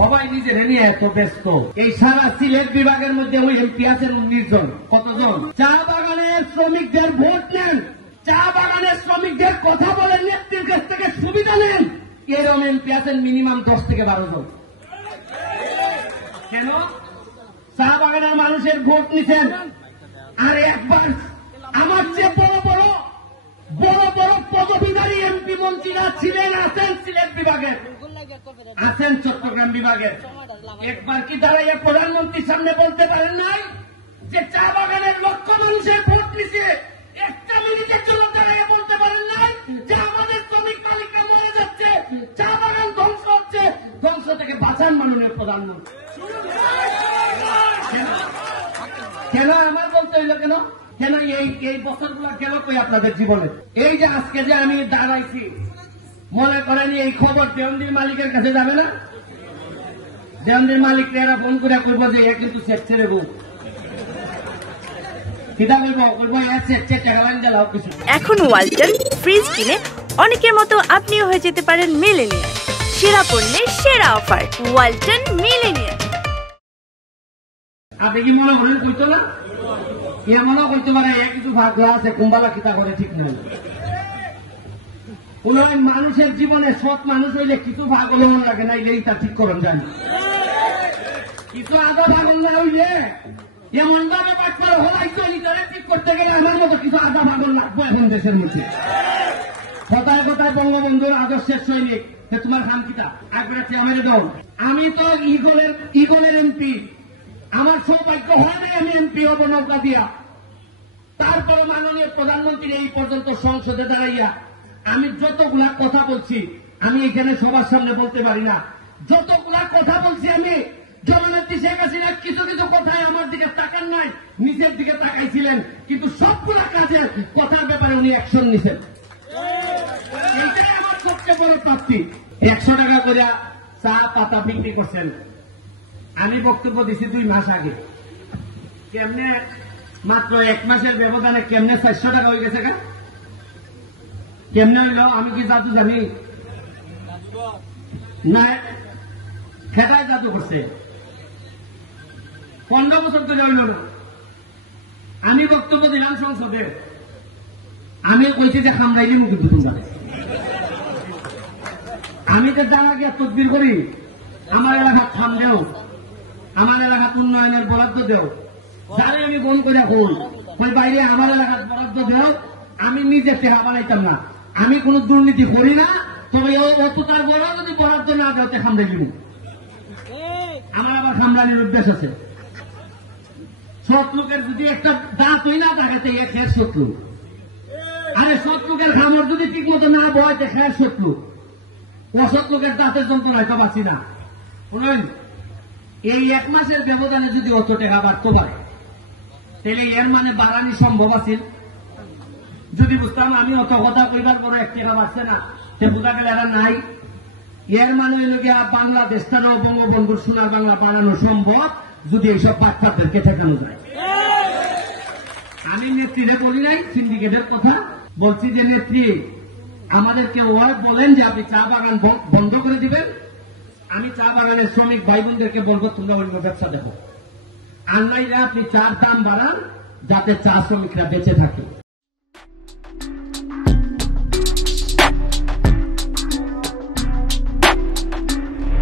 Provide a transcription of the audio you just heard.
সবাই নিজের নিয়ে এত ব্যস্ত। এই সারা সিলেট বিভাগের মধ্যে ওই এমপি আছেন 19 জন। কতজন? চা বাগানের শ্রমিকদের ভোট নেন, চা বাগানের শ্রমিকদের কথা বলেন, নেত্রীর কাছ থেকে সুবিধা নেন, এরকম এমপি আছেন মিনিমাম 10 থেকে 12 জন। কেন? চা বাগানের মানুষের ভোট নিছেন। আর একবার আমার চেয়ে বড় বড় পদবীধারী এমপি মন্ত্রীরা ছিলেন, আছেন সিলেট বিভাগের, আছেন চট্টগ্রাম বিভাগের। একবার কি দাঁড়াইয়া প্রধানমন্ত্রীর সামনে বলতে পারেন নাই যে চা বাগানের লক্ষ মানুষের ভোট নিছে? একটা মিনিটের জন্য দাঁড়াইয়া বলতে পারেন নাই যে আমাদের শ্রমিক মালিকরা মরে যাচ্ছে, চা বাগান ধ্বংস হচ্ছে, ধ্বংস থেকে বাঁচান মাননীয় প্রধানমন্ত্রী? কেন আমার বলতে হইল? কেন কেন এই বছরগুলো গেল কই আপনাদের জীবনে? এই যে আজকে যে আমি দাঁড়াইছি, মনে করেন এই খবর দেওয়ানদির মালিকের কাছে যাবে না? দেওয়ানদির মালিককে এরা ফোন করে করবো যে এ কিন্তু সেট ছেড়ে বউ এখন ওয়ালটন ফ্রিজ কিনে অনেকের মতো আপনিও হয়ে যেতে পারেন মিলেনিয়ার। সেরা পণ্যের সেরা অফার, ওয়ালটন মিলেনিয়ার। আপনি কি মনে করেন কইতো না? এমনও করতে পারে কিছু ভাগলা আছে, কুম্বালা কিতা করে ঠিক নাই। কোন মানুষের জীবনে সৎ মানুষ হইলে কিছু ভাগ হলে মনে লাগে না, এই তা ঠিক করুন জানি। কিছু আধা ভাগ না হইলে এমন ভাবে পাঠ করে হলাইতো লিটারে ঠিক করতে গেলে আমার মতো কিছু আধা ভাগ লাগবো এখন দেশের মধ্যে। কথায় কথায় বঙ্গবন্ধুর আদর্শের সৈনিক, তোমার খান কিতা একবারে চেয়ারম্যানে দাও। আমি তো ইগলের এমপি, আমার সৌভাগ্য হয় নাই আমি এমপি হব নৌকা দিয়া। তারপরে মাননীয় প্রধানমন্ত্রী এই পর্যন্ত সংসদে দাঁড়াইয়া আমি যতগুলা কথা বলছি, আমি এখানে সবার সামনে বলতে পারি না, যতগুলা কথা বলছি আমি, জননেত্রী শেখ হাসিনা কিছু কিছু কথায় আমার দিকে তাকান নাই, নিচের দিকে তাকাইছিলেন, কিন্তু সবগুলা কাজের কথার ব্যাপারে উনি অ্যাকশন নিছেন। এইটাই আমার সবচেয়ে বড় প্রাপ্তি। 100 টাকা করে চা পাতা বিক্রি করছেন, আমি বক্তব্য দিছি 2 মাস আগে। কেমনে মাত্র 1 মাসের ব্যবধানে কেমনে 400 টাকা হয়ে গেছে? কেমনে হইল? আমি কি জাদু জানি না? খেটায় জাদু করছে। 15 বছর ধরে হইল না। আমি বক্তব্য দিলাম সংসদে, আমি কইছি যে খামড়াইলে মুখ তোমরা। আমি তো জানা গিয়া তদবির করি, আমার এলাকা খাম দেও, আমার এলাকার উন্নয়নের বরাদ্দ দেও, যারে আমি বন করে কই বাইরে আমার এলাকার বরাদ্দ দেও। আমি নিজে টেহা বানাইতাম না, আমি কোন দুর্নীতি করি না, তবে অতটার বড় যদি বরাদ্দ না দেওতে খামড়াই দিব। আমার আবার খামড়ানির অভ্যাস আছে। সৎ লোকের যদি একটা দাঁত হই না থাকে খের শত্রু, আরে সৎ লোকের খামর যদি ঠিক মতো না বয় খের শত্রু, অসৎ লোকের দাঁতের যন্ত্রণায় তো বাঁচি না। শুনুন, এই 1 মাসের ব্যবধানে যদি অত টাকা বাড়তে পারে, তাহলে এর মানে বাড়ানি সম্ভব আছে? যদি বুঝতাম আমি অত কথা কইবার পরে 1 টাকা বাড়ছে না, সে বোঝা গেলে এরা নাই। এর মানে হইল গিয়া বাংলাদেশটারও বঙ্গবন্ধুর সোনার বাংলা বানানো সম্ভব যদি এইসব বাচ্চাদেরকে ঠেকানো যায়। আমি নেত্রীরে বলি নাই সিন্ডিকেটের কথা, বলছি যে নেত্রী আমাদেরকে বলেন যে আপনি চা বাগান বন্ধ করে দিবেন, আমি চা বাগানের শ্রমিক ভাই বোনদেরকে বলবো তোমরা অন্য ব্যবসা দেখো, আর নাইলে আপনি চার দাম বাড়ান যাতে চা শ্রমিকরা বেঁচে থাকে।